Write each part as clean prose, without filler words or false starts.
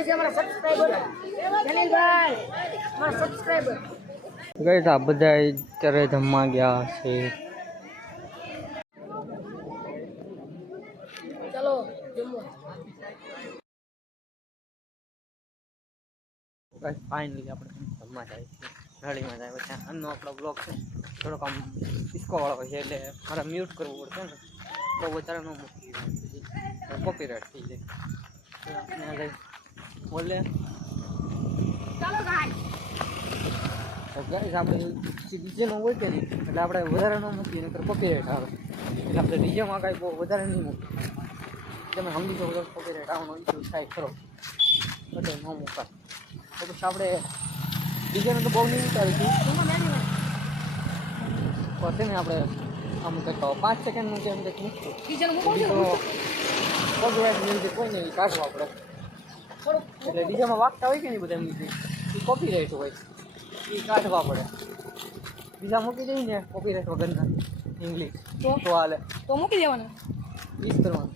ભાઈ છે અમારા સબસ્ક્રાઇબર જલીલભાઈ અમારા સબસ્ક્રાઇબર ગઈ આ બધા અત્યારે જમવા ગયા છે ચલો જમવા બસ ફાઇનલી આપણે જમવા જાય છે નળીમાં જાય પછી આનો આપણો બ્લોગ છે થોડોક આમ ડિસ્કો વાળો છે એટલે મારે મ્યુટ કરવું પડશે ને તો વધારે ન મૂકી કોપીરાઇટ થઈ જાય બોલે ચાલો ગાઈસ ગાઈસ આપણે ડીજેનો હોય કે નહીં એટલે આપણે વધારે ન મૂકીએ નહીંતર કોપીરાઇટ આવે એટલે આપણે ડીજેમાં કાંઈ બહુ વધારે નહીં મૂકીએ તમે સમજી શકો કોપીરાઇટ આવવાનો ઇસ્યુ થાય ખરો બધે ન મૂકાય તો પછી આપણે ડીજેને તો બહુ નહીં ઉતારીશું પછી ને આપણે આમ કંઈક 5 સેકન્ડનું જેમ કંઈક મૂકશું કોપીરાઇટ મ્યુઝિક હોય ને એ કાઢવું આપણે એટલે ડીજેમાં વાગતા હોય કે નહીં બધા મ્યુઝિક એ કોપીરાઇટ હોય એ કાઢવા પડે બીજા મૂકી દઈએ ને કોપીરાઇટ વગરના ઇંગ્લિશ તો હાલે તો મૂકી દેવાના ઈજ કરવાનું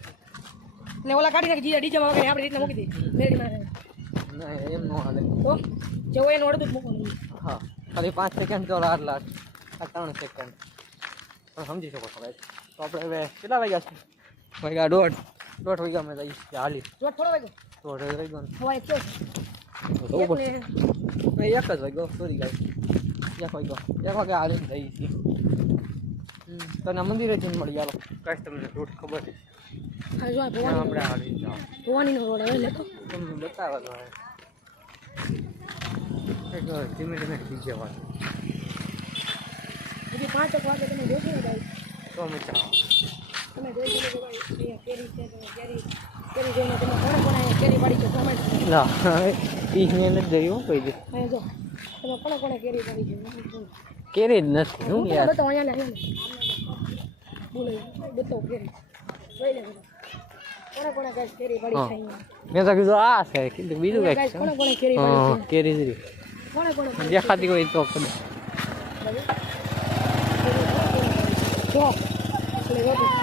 ને ઓલા કાઢી નાખી ડીજેમાં વગર આપણે રીતના મૂકી દઈએ મેરીમાં ના એમ ન હાલે તો જેવો એનું અડધું જ મૂકવાનું હા ખાલી 5 સેકન્ડ તો 3 સેકન્ડ પણ સમજી શકો છો ભાઈ તો આપણે હવે કેટલા વાગ્યા છે વાગ્યા દોઢ વાગ્યા મેં જઈશ હાલી થોડો વાગ્યો દોઢ વાગ્યો ને હવાય કે એક જ વાગ્યો સોરી ગાય 1 વાગે હાલીને જઈએ છીએ તને મંદિરે જઈને મળી ચાલો કાંઈ તમને રૂટ ખબર છે આપણે હાલી જાઓ ભવાનીનો રોડ હવે લેતો તમને બતાવવાનો હોય ધીમે ધીમે ડીજે વાત હજી 5 વાગે તમે જોશો ને ભાઈ તો મજા આવે તમે જોઈ શકો છો ભાઈ અહીંયા કેરી છે તમે કેરી જોઈને તમે કોણે અહીંયા કેરી પાડી છે કોમેન્ટ ના ઈ ને નથી જોયું કોઈ દે અહીંયા જો તમે કોણે કેરી પાડી છે કેરી જ નથી હું યાર બતાવો અહીંયા ને બોલો બતાવો કેરી જોઈ લે કોણે ગાઈસ કેરી પાડી છે અહીંયા મેં તો કીધું આ છે કીધું બીજું કંઈક છે કોણે કેરી પાડી છે કેરી જ કોણે દેખાતી હોય તો કદાચ જો એટલે રોટી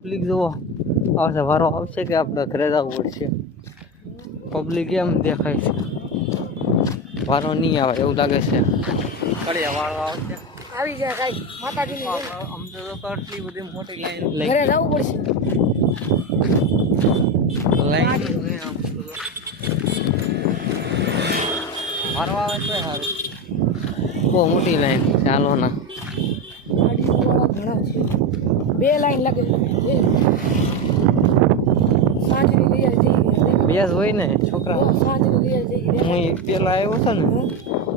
પબ્લિક જુઓ આવશે વારો આવશે કે આપણે ઘરે જવું પડશે પબ્લિક એમ દેખાય છે વારો નહીં આવે એવું લાગે છે કડિયા વાળો આવશે આવી જાય ગાઈસ માતાજીની આમ તો આટલી બધી મોટી લાઈન ઘરે જવું પડશે લાઈન વારો આવે તો સારું બહુ મોટી લાઈન ચાલો ના ઘણા છે 2 લાઈન લાગે સાંજની લઈ જઈએ બેસ હોય ને છોકરા સાંજની લઈ જઈએ હું પેલા આવ્યો હતો ને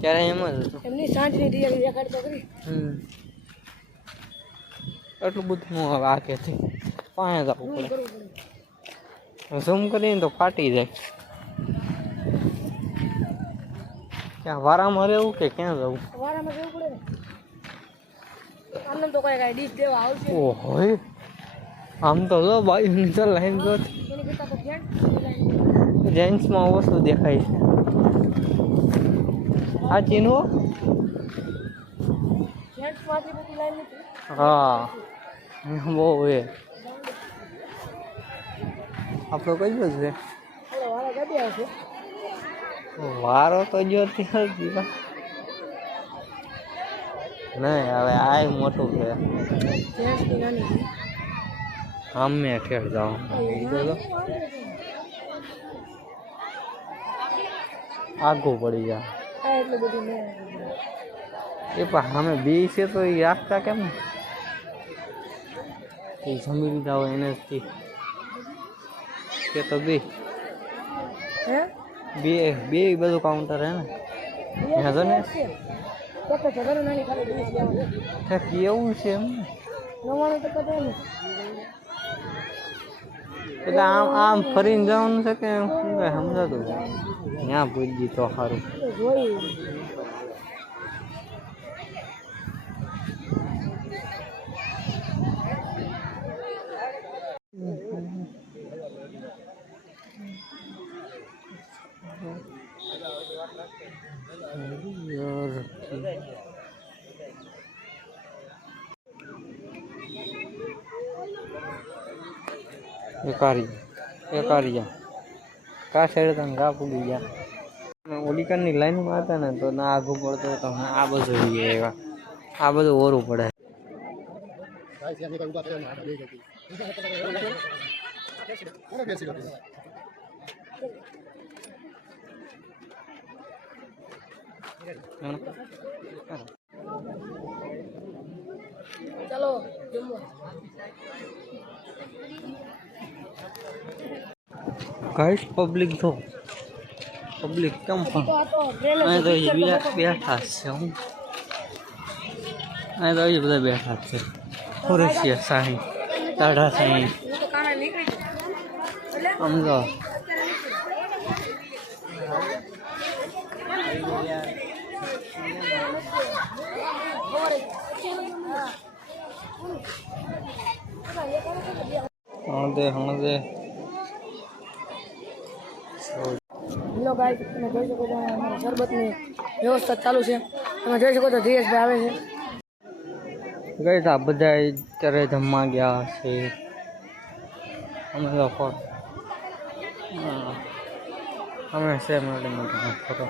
ત્યારે એમ જ હતો એમની સાંજની દિયા દેખાડતો કરી એટલું બધું ન હવે આ કે છે પાસે જવું પડે ઝૂમ કરીને તો ફાટી જાય ક્યાં વારામાં રહેવું કે ક્યાં જવું વારામાં જવું પડે ને આનંદ તો કાંઈ ડીશ દેવા આવશે ઓહો આમ તો જો બાજુની તો લાઈન જો એની કરતાં તો જેન્ટ્સમાં ઓછું દેખાય છે આ ચીનો જેન્ટ્સમાં આટલી બધી લાઈન નથી હા બહુ એ આપણો કઈ ગયો છે વાળા ગાડી આવશે વારો તો જો ત્યાં નહીં હવે આ મોટું છે જેન્ટ્સની નાની છે અમે ઠેર જાઓ આગું પડી જાય આ એટલું બધું નહીં એ પણ અમે બી છે તો એ રાખતા કેમ એ જમી લીધા હોય એને કે તો બે હે બે બધું કાઉન્ટર હે ને ત્યાં જો ને તો જગર નાની ખાલી ડીશ લેવાની કેવું છે એમ 99 ટકા તો એમ એટલે આમ ફરીને જવાનું છે કે શું કાંઈ સમજાતું ત્યાં પૂછી તો સારું જોઈ એકારિયા કા સાઈડ તમે ગા પૂગી ગયા. ઓલિકરની લાઈનમાં હતા ને તો ના આઘું પડતો તો આ બધું એવા આ બધું ઓરું પડે. ચાલો જમવા. ગાઈસ પબ્લિક તો પબ્લિક કેમ પણ તો આ તો ટ્રેલર અહીં તો બેઠા છે. હું અહીં તો બધા બેઠા છે. ખુરશીએ સાહી ટાઢા સાહી હું તો કામે નીકળી ગયો. સમજો હણદે હેલો ગાઈસ, તમે જોઈ શકો છો અમારા શરબતની વ્યવસ્થા ચાલુ છે. તમે જોઈ શકો છો ધીરેશભાઈ આવે છે. ગઈ આ બધા અત્યારે જમવા ગયા છે. અમે લોકો અમે છે ફોટો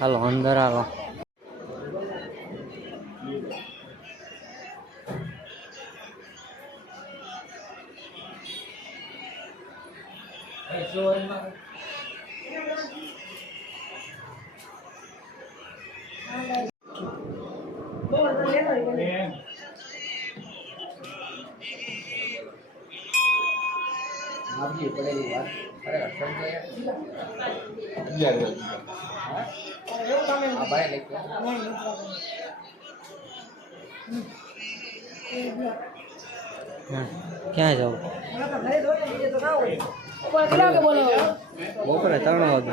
હાલો અંદર હાલો. ક્યાં જાવ? કેટલા વાગે બોલો? બપોરે 3 વાગે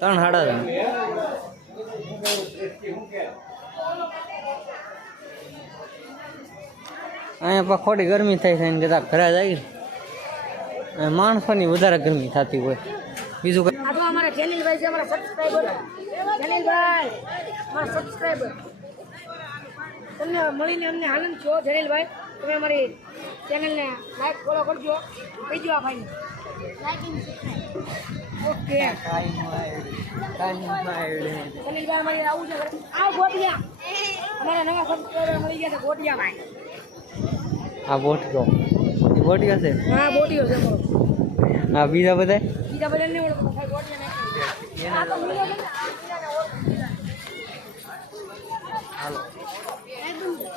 3 સાડા 3. અહીંયા પણ ખોટી ગરમી થાય છે એને કદાચ ઘરે જાય માણસોની વધારે ગરમી થતી હોય. બીજું કંઈ આ તો અમારા જલીલભાઈ છે, અમારા સબસ્ક્રાઇબર. જલીલભાઈ અમારા સબસ્ક્રાઇબર. તમને મળીને અમને આનંદ છો જલીલભાઈ. તમે અમારી ચેનલને લાઈક ફોલો કરજો. કહી દો આ ભાઈને ઓકે. જલીલભાઈ અમારે આવું છે. આવ ગોટિયા, અમારા નવા સબસ્ક્રાઇબર મળી ગયા છે ગોટિયા ભાઈ. આ બોટિયો એ બોટિયો છે. હા બોટિયો છે અમારો. આ બીજા બધા નહીં ઓળખતો ભાઈ. ગોટિયા નહીં. આ તો મિલે છે. હાલો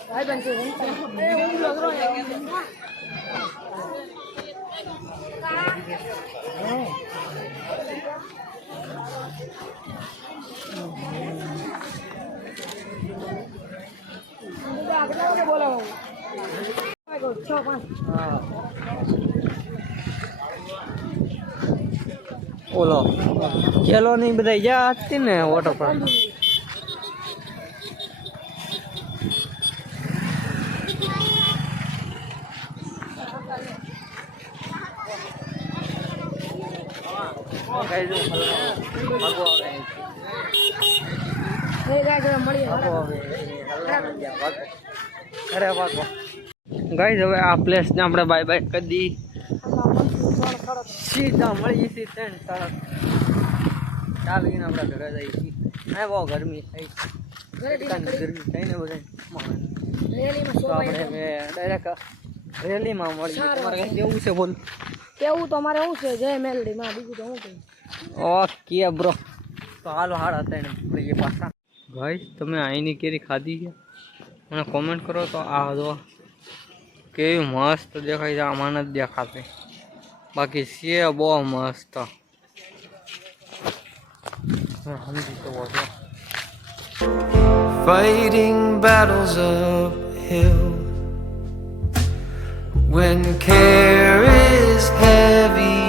ભાઈ બન છે. હું લગરો બોલાવો. ઓલો ખેલો નહીં બધા ગયા હતી ને વોટર પાર્ક. ગાઈસ હવે આ પ્લેસ ને આપણે બાય બાય કરી દી. સીધા મળીએ છીએ 3 સરસ ચાલીને આપણે ઘરે જઈએ છીએ. હા બહુ ગરમી થઈ ગરમી થઈને બધા તો આપણે ડાયરેક્ટ રેલીમાં મળીએ. તમારે કંઈ કેવું છે બોલ? કેવું તો અમારે શું છે જય મેલડીમાં, બીજું તો શું કહ્યું. ઓકે બ્રો તો હાલો હાડા થઈને મળીએ પાછા. ગાઈસ તમે અહીંની કેરી ખાધી છે મને કોમેન્ટ કરો તો આ જો કેવી મસ્ત દેખાય છે. આમાં જ દેખાતી બાકી છે બહુ મસ્ત. સમજી તો fighting battles uphill when care is heavy